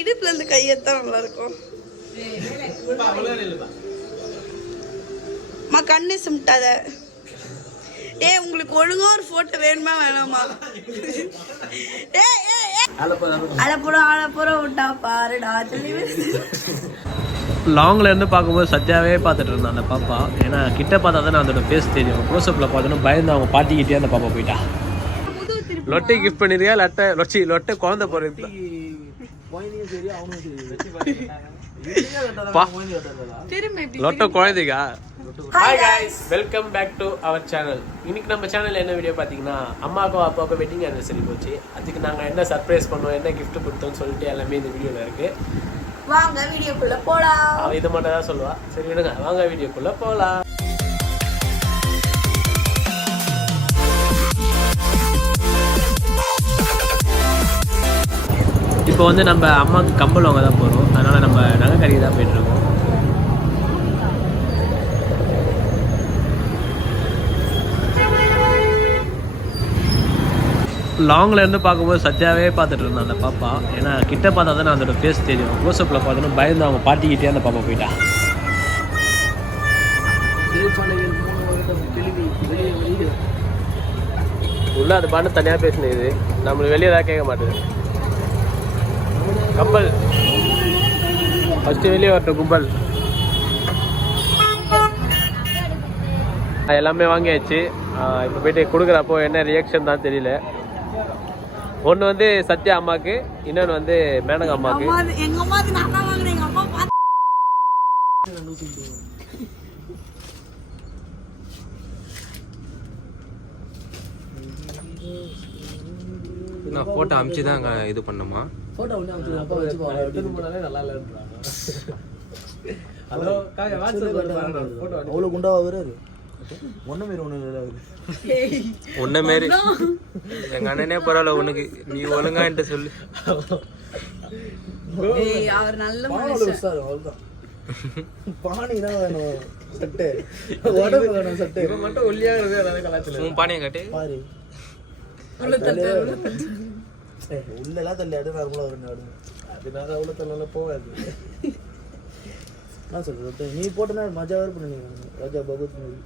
இடுப்புல இருந்து கையத்தான் நல்லா இருக்கும். கண்ணு சிமிட்டாத. உங்களுக்கு ஒழுங்கா ஒரு போட்டோ வேணுமா வேணாமா? அலப்புறம் விட்டா பாருடா. லாங்கில் இருந்து பார்க்கும்போது சத்யாவே பார்த்துட்டு இருந்தேன் அந்த பாப்பா. ஏன்னா கிட்ட பார்த்தா தானே அதோட ஃபேஸ் தெரியும். க்ளோஸ்அப்பில் பார்த்தோன்னா பயந்து அவங்க பாட்டிக்கிட்டே அந்த பாப்பா போயிட்டா. லொட்டை கிஃப்ட் பண்ணிருக்கியா? லொட்டை குழந்தை போறது லொட்டை குழந்தைக்கா? Hi guys, welcome back to our channel. இன்னைக்கு நம்ம சேனலில் என்ன வீடியோ பார்த்தீங்கன்னா, அம்மாவுக்கும் அப்பாவுக்கும் வெட்டிங் ஆனிவர்சரி போச்சு. அதுக்கு நாங்கள் என்ன சர்ப்ரைஸ் பண்ணோம், என்ன கிஃப்ட் கொடுத்தோம்னு சொல்லிட்டு எல்லாமே இந்த வீடியோவில் இருக்கு. வாங்க வீடியோக்குள்ள போலாம். அவ இதை மட்டும் தான் சொல்லுவா. சரி விடுங்க, வாங்க வீடியோக்குள்ள போலாம். இப்போ வந்து நம்ம அம்மாவுக்கு கம்பல் வாங்க தான் போகிறோம். அதனால் நம்ம நகை கடைக்கு தான் போயிட்டுருக்கோம். லாங்கில் இருந்து பார்க்கும்போது சத்யாவே பார்த்துட்டு இருந்தேன் அந்த பாப்பா. ஏன்னா கிட்ட பார்த்தா தானே அதோட ஃபேஸ் தெரியும். க்ளோஸ்அப்பில் பார்த்தோன்னா பயந்து அவங்க பாட்டிக்கிட்டே அந்த பாப்பா போயிட்டா. உள்ள அது பாட்டு தனியாக பேசினது நம்மளுக்கு வெளியே தான் கேட்க மாட்டேது. கம்பல் ஃபஸ்ட்டு வெளியே வரட்டும் கும்பல். எல்லாமே வாங்கியாச்சு. இப்போ போயிட்டு கொடுக்குறப்போ என்ன ரியாக்ஷன் தான் தெரியல. ஒன்று வந்து சத்யா அம்மாவுக்கு, இன்னொன்று வந்து மேனகா அம்மாவுக்கு. நான் ஃபோட்டோ அமுச்சு தான் இது பண்ணுமா? ஃபோட்டோ ஒன்று அமுச்சு போனாலே நல்லா இல்லைன்றாங்க. ஹலோ காய வாட்ஸ்அப் ஃபோட்டோ அவ்வளோ குண்டாக வராது. ஒன்ன மாரி எங்க அண்ணனே பரவாயில்ல உனக்கு. நீ ஒழுங்கான்ட்டு சொல்லு. அவர் நல்ல மனுஷன். பானிதான் வேணும் சட்டை, உடம்பு வேணும் சட்டை. இவன் மட்டும் ஒல்லியாகிறது அதாவது கலாச்சாரம். உன் பானியை காட்டு பாரு. உள்ளெல்லாம் தள்ளியாடு நார்மலா வரும். அதனால அவ்வளோ தள்ள போகாது. என்ன சொல்றது, நீ போட்டனா மஜாவே பண்ணு. ராஜா பகவத் மூவி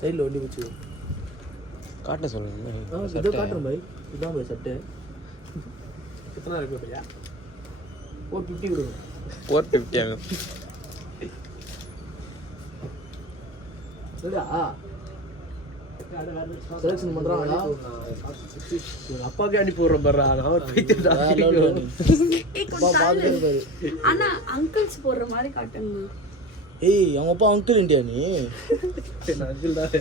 சைடில் ஒண்டி வச்சு காட்ட சொல்லுங்க. இதோ காட்டுறேன் பாய். இதான் பாய் சட்டை. எத்தனை இருக்கு பையா? 450 கொடுங்க. 450 ஆகும். சரியா? செலக்ஷன் பண்றாங்க. அப்பாக்கே அனுப்பி விடுறேன் பாரு. ஆனா அங்கிள்ஸ் போடுற மாதிரி காட்டுங்க. ஏய், அவங்க அப்பா அங்கிள் இண்டியா நீ? அங்கிள் தான்.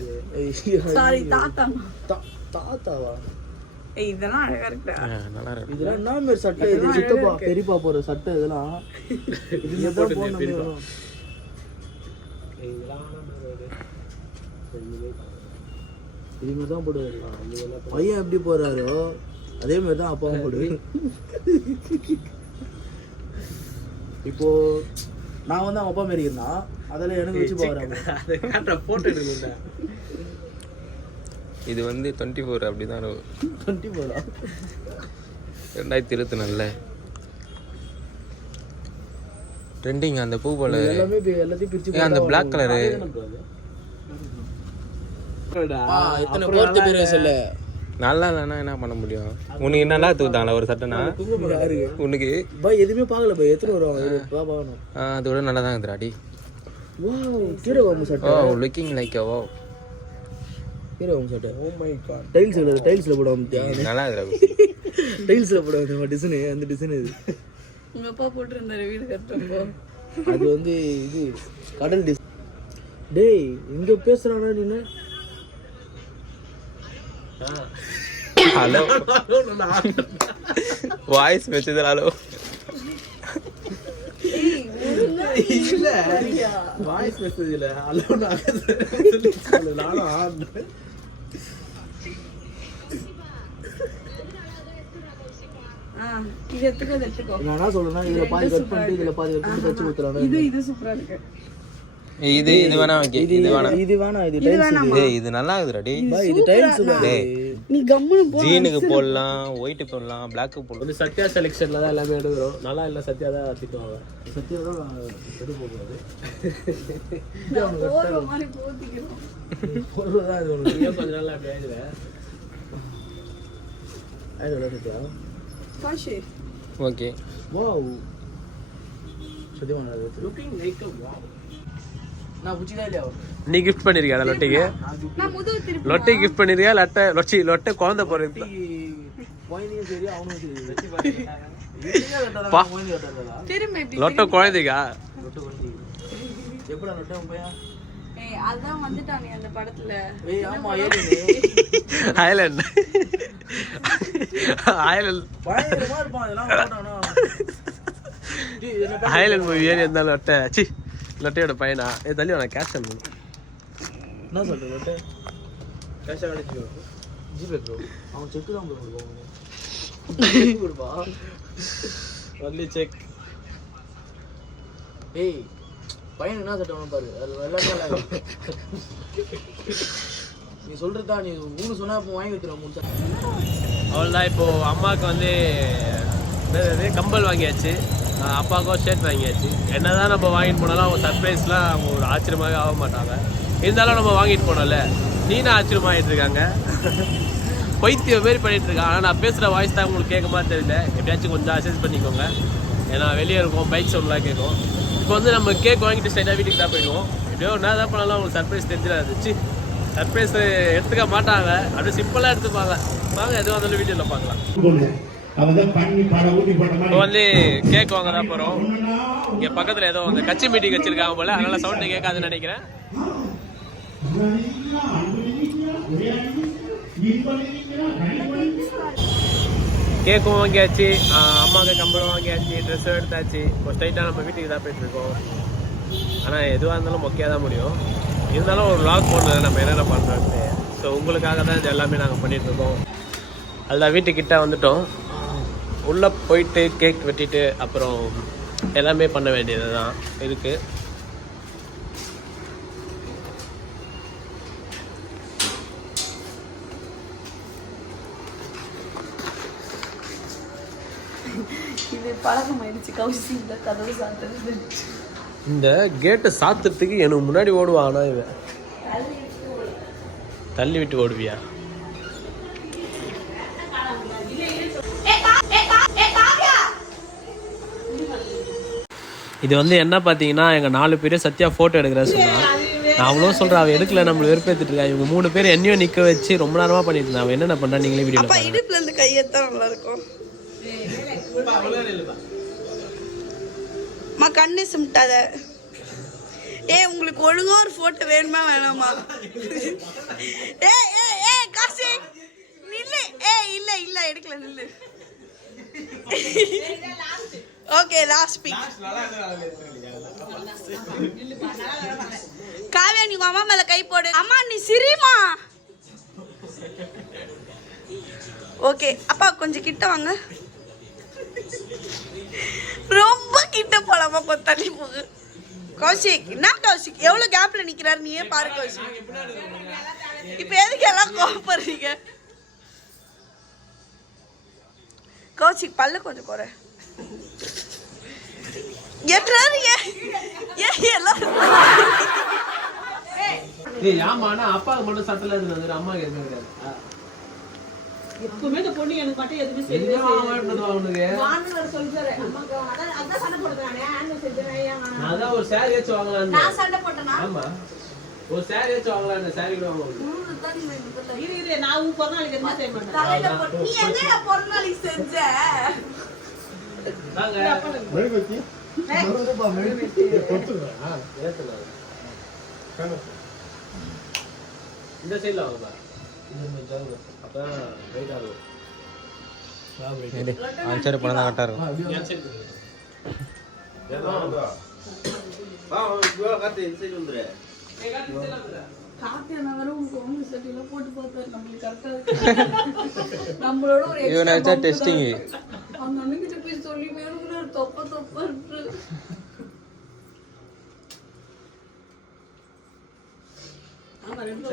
சாரி தாத்தா. தாத்தாவா? ஏய் இதெல்லாம் அழகா இருக்கு. நல்லா இருக்கு. இதெல்லாம் என்ன மாதிரி சட்டை? இது சித்தப்பா பெரியப்பா போற சட்டை. இதெல்லாம் இதுதான் போடணும். இது மாதிரி தான் போடுவாரு. பையன் எப்படி போறாரோ அதே மாதிரி தான் அப்பாவும் போடு. இப்போ நான் வந்து அவன் அப்பா மாரி இருந்தான். அதெல்லாம் எனக்கு வச்சு போறாங்க. போட்டோ எடுக்கல. இது வந்து 24 அப்படிதான். 24 2024 ட்ரெண்டிங் அந்த பூ போல. எல்லாத்தையும் பிரிச்சு அந்த பிளாக் கலரு இத்தனை கோர்த்து பீரஸ் இல்ல. நல்லா இல்லைன்னா என்ன பண்ண முடியும்? உனக்கு என்னன்னா தூத்தாங்களா ஒரு சட்டைனா? உனக்கு பாய் எதுவுமே பார்க்கல பாய். எத்தனை வரும் பார்க்கணும். அதோட நல்லா தான் இருக்குதுடி. வாவ், ஹீரோவாம் சட்டை. ஓ, லுக்கிங் லைக் ஓ ஹீரோவாம் சட்டை. Oh my God. டைல்ஸ்ல போடுவோம். நல்லா இருக்கு. டைல்ஸ்ல போடுவோம். நம்ம டிசைன் அந்த டிசைன் இது உங்க அப்பா போட்டுருந்தாரு வீடு கட்டுறப்போ. அது வந்து இது கடல் டிசைன். டேய் இங்க பேசுறானா நீ? Hello voice message. ஹலோ இல்ல வாய்ஸ் மெசேஜ் இல்ல. ஹலோ நானும் ஆடுறேன். இது எடுத்துக்கோ. நான் என்ன சொல்றேன்னா, இதுல பாதி கட் பண்ணிட்டு இதுல பாதி கட் பண்ணி வச்சு ஊத்தலாம். இது சூப்பரா இருக்கு. இது வேணா ஓகே இது வேணா இது வேணாம் இது டைல்ஸ் டேய் இது நல்லா இருக்குடா டேய் இது டைல்ஸ் டேய் நீ கம்முனு போ. ஜீனுக்கு போடலாம் ஒயிட் போடலாம் Black போடலாம் வந்து சத்யா செலெக்ஷன்ல தான் எல்லாமே எடுக்கிறோம். நல்லா இல்லை சத்யா தான் திட்டுவாங்க. சத்தியம் தான் எடுக்க போகுது போற மாதிரி போத்திக்கிறோம். பொருள் தான் இது ஒன்று இன்னும் கொஞ்ச நாள் அப்படி ஆயிடுவேன். ஆயிடும்ல சத்தியா காஷி ஓகே வாவ் சத்தியமா நல்லா லுக்கிங் லைக் a wow. நான் புச்சிதா இல்லையா நீ கிஃப்ட் பண்ணிருக்கியா லொட்டிக்கு? நான் முதுகு திருப்பி லொட்டை கிஃப்ட் பண்ணிருக்கியா? லொட்டை குழந்தை போறது போயினியும் சரி அவனும் சரி பா. திரும்ப இப்படி லொட்டை குழந்தைக்கா? எப்படா நொட்டை பையன் ஏய் அதான் வந்துட்டானே அந்த படத்துல. ஏய் ஆமா ஏலியன் ஐலண்ட் ஐலண்ட் பயங்கரமா இருப்பான் அதெல்லாம் போட்டானா ஐலண்ட் மூவி ஏறி இருந்தாலும் லொட்டை சி லொட்டையோட பையனா தள்ளி வேணா கேஷ் பண்ணு. என்ன சொல்ற நொட்டை கேஷ் அடிச்சு ஜிபே ப்ரோ அவன் செக் தான் கொடுப்பான் கொடுப்பா ஒன்லி செக். ஏய் பையன் என்ன சட்டை பாரு அது எல்லாமே நல்லா இருக்கு. நீ சொல்றதா நீ மூணு சொன்னா இப்போ வாங்கி வைக்கிறோம் மூணு சட்டை அவ்வளோதான். இப்போது அம்மாவுக்கு வந்து என்னது கம்பல் வாங்கியாச்சு, அப்பாவுக்கும் ஷர்ட் வாங்கியாச்சு. என்ன தான் நம்ம வாங்கிட்டு போனாலும் அவங்க சர்ப்ரைஸ்லாம் அவங்க ஒரு ஆச்சரியமாகவே ஆக மாட்டாங்க. இருந்தாலும் நம்ம வாங்கிட்டு போனோம்ல, நீனும் ஆச்சரியமாகிட்டு இருக்காங்க. பைத்தியம் மாரி பண்ணிட்டு இருக்காங்க. ஆனால் நான் பேசுகிற வாய்ஸ் தான் உங்களுக்கு கேட்க மாதிரி தெரியல. எப்படியாச்சும் கொஞ்சம் அசஸ் பண்ணிக்கோங்க. ஏன்னா வெளியே இருக்கும் பைக் சவுண்ட்லாம் கேட்கும். இப்போ வந்து நம்ம கேக் வாங்கிட்டு ஸ்ட்ரைட்டாக வீட்டுக்கு தான் போயிடுவோம். எப்படியோ என்ன தான் பண்ணாலும் அவங்களுக்கு சர்ப்ரைஸ் தெரிஞ்சிடாது. சர்ப்ரைஸ் எடுத்துக்க மாட்டாங்க, அப்படியே சிம்பிளாக எடுத்துப்பாங்க. வாங்க எதுவும் வந்தாலும் வீடியோவில் பார்க்கலாம். இப்போ வந்து கேக் வாங்க தான் போகிறோம். இங்கே பக்கத்தில் ஏதோ அந்த கட்சி மீட்டிங் வச்சுருக்காங்க போல், அதனால் சவுண்டு கேட்காதுன்னு நினைக்கிறேன். கேக்கும் வாங்கியாச்சு, அம்மாவுக்கு கம்பளம் வாங்கியாச்சு, ட்ரெஸ்ஸும் எடுத்தாச்சு. இப்போ ஸ்ட்ரைட்டாக நம்ம வீட்டுக்கு தான் போயிட்டுருக்கோம். ஆனால் எதுவாக இருந்தாலும் மொக்கையாக தான் முடியும். இருந்தாலும் ஒரு vlog போடணும் நம்ம என்னென்ன பண்ணுறோன்ட்டு. ஸோ உங்களுக்காக தான் இது எல்லாமே நாங்கள் பண்ணிகிட்ருக்கோம். அதுதான் வீட்டுக்கிட்ட வந்துட்டோம். உள்ளே போயிட்டு கேக் வெட்டிட்டு அப்புறம் எல்லாமே பண்ண வேண்டியது தான் இருக்குது. இது பழக்கம் ஆயிடுச்சு. கௌசி இந்த கதவு சாத்துறது. இந்த கேட்டை சாத்துறதுக்கு எனக்கு முன்னாடி ஓடுவான். ஆனால் இவன் தள்ளி விட்டு ஓடுவியா? இது வந்து என்ன பார்த்தீங்கன்னா எங்கள் 4 பேரும் சத்யா ஃபோட்டோ எடுக்கிற சொன்னா. நான் அவ்வளோ சொல்கிறேன், அவன் எடுக்கல, நம்மளை வெறுப்பேற்றிட்டு இருக்கா. இவங்க 3 பேர் என்னையும் நிற்க வச்சு ரொம்ப நேரமாக பண்ணிட்டு இருந்தான். அவன் என்னென்ன பண்ணா நீங்களே வீடியோ இடுப்புல இருந்து கையத்தான் நல்லா இருக்கும். கண்ணு சிமிட்டாத. உங்களுக்கு ஒழுங்கா ஒரு போட்டோ வேணுமா வேணாமா? காசு நில்லு. இல்ல இல்ல எடுக்கல, நில்லு. Okay last big. காவியா நீ அம்மா மேல கை போடு. அம்மா நீ சிரிமா. ஓகே அப்பா கொஞ்சம் கிட்ட வாங்க. ரொம்ப கிட்ட போலாமா? கொஞ்சம் தள்ளி போகு. கௌஷிக் என்ன கௌஷிக் எவ்வளவு கேப்ல நிக்கிறாரு நீயே பாரு கௌஷிக். இப்ப எதுக்கு எல்லாம் கோபப்படுறீங்க? கௌஷிக் பல்ல கொஞ்சம் குறை. அப்பாவுக்கு மட்டும் சட்டல இருந்தது, அம்மா கேட்க எப்பவுமே இந்த பொண்ணு எனக்கு மட்டும் எதுவுமே அதான் ஒரு சாரி வச்சு வாங்கலாம். ஆமா ஒரு சாரி வச்சு வாங்கலாம். இந்த சாரி கூட வாங்கலாம். நான் உன் பிறநாளைக்கு எதுவுமே செய்ய மாட்டேன். நீ என்ன பிறநாளைக்கு செஞ்ச? இந்த சைட்ல வாங்கப்பா. அப்பதான் ரைட் ஆகும். ஆன்சர் பண்ணா கரெக்டா இருக்கும். நம்மளோட டெஸ்டிங் அந்த அன்னைக்கு போய் சொல்லி தொப்ப தொப்ப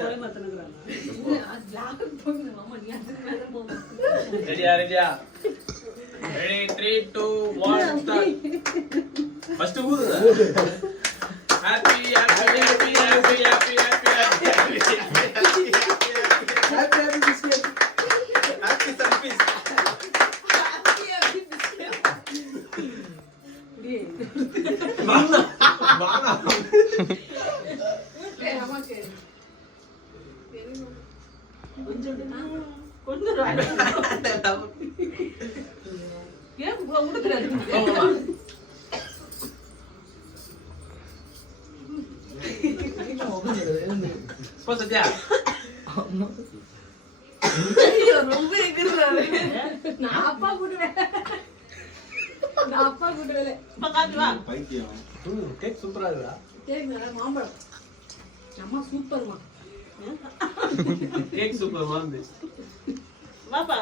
ஒரே மத்தனங்கறாங்க. ரெடியா ரெடி 3 2 1 ஸ்டார்ட் ஃபர்ஸ்ட் ஊதுங்க happy happy happy happy happy happy happy service வாங்க கொஞ்சம் ஏன் உடுக்குறாரு சத்யா ரொம்ப எகிர்றாரு. நான் அப்பா கூடுவேன் அப்பா காத்து வா கேக் சூப்பரா இருக்குடா மாம்பழம் அம்மா சூப்பர்மா கேக் சூப்பரா இருந்து வாப்பா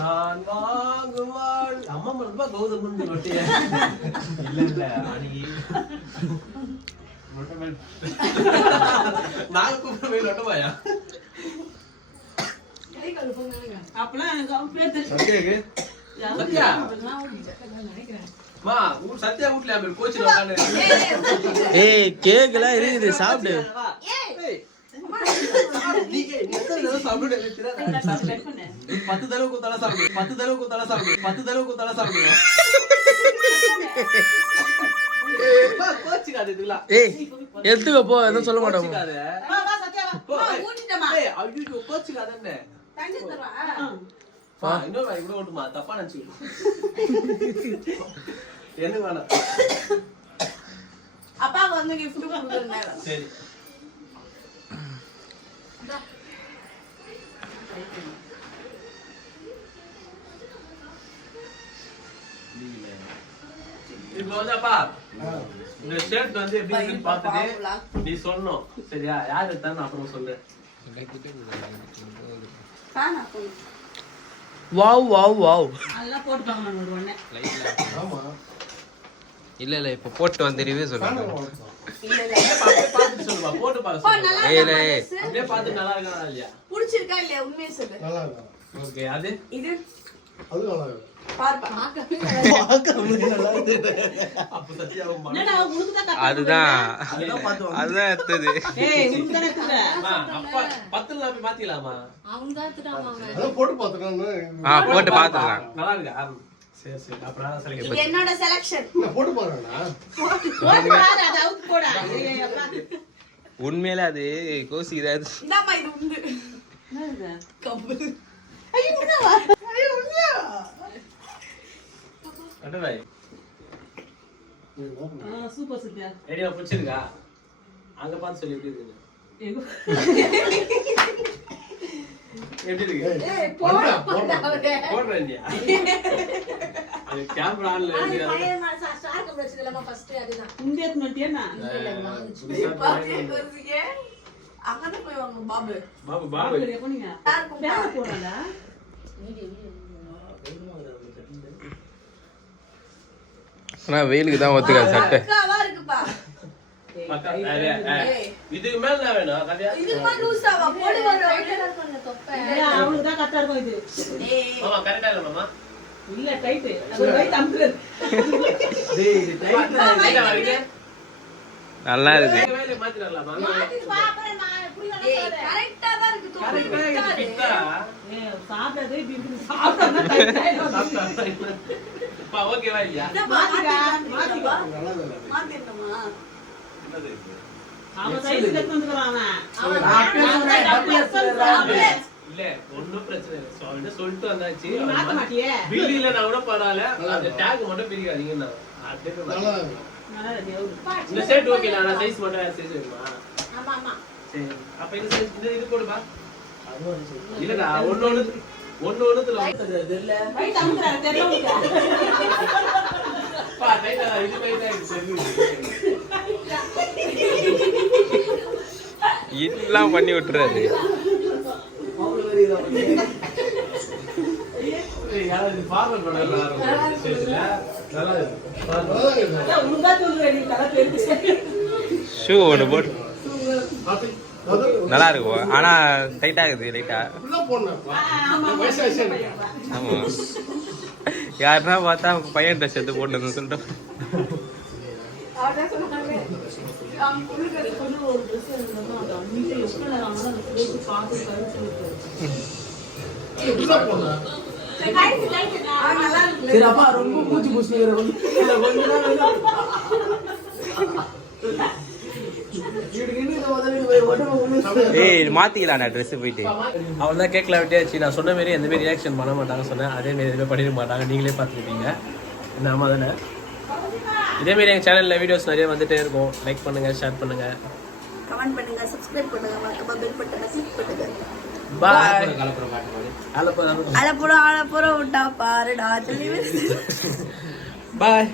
நான் வாங்குவாள் அம்மா ரொம்ப கௌதம் முந்தி ஒட்டிய இல்ல அடி மொட்டை நாங்க கூப்பிட மேல் ஒட்டமாயா அப்பலாம் எனக்கு அவன் பேர் தெரியும் சத்யா மா ஊர் சத்யா வீட்ல அங்க கோச்சில உட்கார்ந்து ஏய் கேக்லாம் இருக்குது சாப்பிடு. நீங்க எத்தனை தடவை சாப்பிடு தெரியாது 10 தடவை கூத்தால சாப்பிடு 10 தடவை கூத்தால சாப்பிடு 10 தடவை கூத்தால சாப்பிடு பா கோச்சிக்காத இதுல ஏய் எடுத்துக்க போ எதுவும் சொல்ல மாட்டோம். கோச்சிக்காத வா வா சத்யா வா போ ஊட்டிட்டமா. ஏய் ஐயோ கோச்சிக்காதன்னு தண்ணி தரவா? பா இன்னொரு வாய் கூட ஓட்டுமா தப்பா நினைச்சுக்கிட்டு என்ன வேணாம் அப்பாவுக்கு வந்து gift கொடுக்குறேன். சரி இப்போ வந்தப்பா இந்த ஷர்ட் வந்து எப்படி இருக்குன்னு பார்த்துட்டு நீ சொல்லணும் சரியா யார் எடுத்தான்னு அப்புறம் சொல்லு ஃபேன் ஆஃப். வாவ் நல்லா போட்டு பாக்கணும் ஒரு ஒண்ணே இல்ல இப்ப போட்டு வந்து ரிவ்யூ சொல்லுங்க. இல்ல இல்ல. அப்படியே பார்த்துட்டு சொல்லுமா போட்டு பா, பார்க்க நல்லா ஏய், இருக்கா ஏய். dress? அப்படியே பார்த்து நல்லா இருக்கா இல்லையா பிடிச்சிருக்கா இல்லையா உண்மையை சொல்லு. நல்லா இருக்கும். ஓகே அது இது அது நல்லா இருக்கும். பார்ப்பா. அப்ப சத்யாவும் என்னடா உனக்கு தான் கட்ட அதுதான் அதெல்லாம் பார்த்து வாங்க. அதுதான் எடுத்தது. ஏய் உனக்கு தானே கட்ட அம்மா, அப்பா 10 நாள் போய் பாத்தீங்களாமா அதான் போட்டு பார்த்துக்கலாம்னு. போட்டு பாத்துக்கலாம். நல்லா இருக்கா சரி சரி அப்புறம் நான் இது சொல்லிக்கிறேன் என்னோட செலக்ஷன். நான் போட்டு பாருங்கண்ணா. போட்டு பாரு அது அவுட் போடா ஏய் அப்பா உண்மையிலே அது கோசி இதாவது இந்தாம்மா இது உண்டு. என்னது கம்பு. அடவாய் சூப்பர் சத்யா ஐடியா பிடிச்சிருக்கா அங்க பார்த்து சொல்லி எப்படி இருக்கு எங்க எப்படி இருக்கு ஏய் போடா போடா. போடுறேன் இல்லையா அது கேமரா ஆன்ல இருக்கு இந்தியத் மட்டியனா பாத்தே வருவீங்க. அங்கதான் போய் வாங்க பாபு. பாபு பாபு பாபு போனீங்க யாருக்கும் பேர போறாடா ஆனா வெயிலுக்கு தான் ஒத்துக்காது சட்டை. பக்காவா இருக்குப்பா. பக்கா இதுக்கு மேல என்ன வேணும் கதையா இதுக்கு மேல லூசாவா போடு வர. அவனுக்கு தான் கரெக்டா இருக்கும் இது டேய் மாமா கரெக்டா இல்ல மாமா இல்ல டைட் அது ரைட் அமுக்குறது டேய் இது டைட்டா வரீங்க நல்லா இருக்கு. வேலைய மாத்திரலாமா டேய் கரெக்ட்டா தான் இருக்கு தூக்கு. பிட்டா ஏய் சாப்பிட்டதே இப்படி சாப்பிட்டா டைட் ஆயிடும் பா ஓகேவா இல்லையா மாத்திக்கா நல்லா இல்லை. மாத்திட்டோமா? அவன் சைடு கட் வந்துறான் அவன் இல்ல ஒண்ணும் பிரச்சனை இல்ல சொல்லிட்டு வந்தாச்சு நீ மாத்த மாட்டியே பில் இல்ல நான் கூட பரவாயில்ல அந்த டேக் மட்டும் பிரிக்காதீங்கன்னா நல்லா இருக்கும். நல்லா இருக்கு இந்த செட் ஓகே நான் சைஸ் மட்டும் வேற சைஸ் வேணுமா ஆமா ஆமா சரி அப்ப இந்த சைஸ் இது போடுப்பா இல்லடா ஒண்ணுத்துல தெரியல ரைட் அமுக்குறாரு தெரியல பா டைட்டா இது டைட்டா இருக்கு இதெல்லாம் பண்ணி விட்டுறாரு. யாராவது ஃபார்வர்ட் பண்ணலாம் நல்லா இருக்கு உனக்கு தான் சொல்லுறேன் நீ தலை தெரிஞ்சு ஷூ ஒன்று போட்டு நல்லா இருக்கும் ஆனா டைட் ஆகுது லைட்டா. ஆமா யாருன்னா பார்த்தா பையன் ட்ரெஸ் எடுத்து போட்டு சொல்லிட்டு சரி அப்பா ரொம்ப மூச்சு பூசிக்கிற ஏய் மாத்திக்கலாம்டா ட்ரெஸ் போயிட்டு. அவள் தான் கேட்கல விட்டியாச்சு. நான் சொன்ன மாரி எந்த மாரி ரியாக்ஷன் பண்ண மாட்டாங்க சொன்னேன். அதேமாரி எதுவுமே பண்ணிட மாட்டாங்க. நீங்களே பார்த்துருப்பீங்க. இந்த அம்மா தானே. இதேமாரி எங்கள் சேனலில் வீடியோஸ் நிறைய வந்துட்டே இருக்கும். லைக் பண்ணுங்கள், ஷேர் பண்ணுங்கள், கமெண்ட் பண்ணுங்க, சப்ஸ்கிரைப் பண்ணுங்க, மறக்காம பெல் பட்டனை கிளிக் பண்ணுங்க. பாய். அலப்புறம் விட்டா பாருடா சொல்லி பாய்.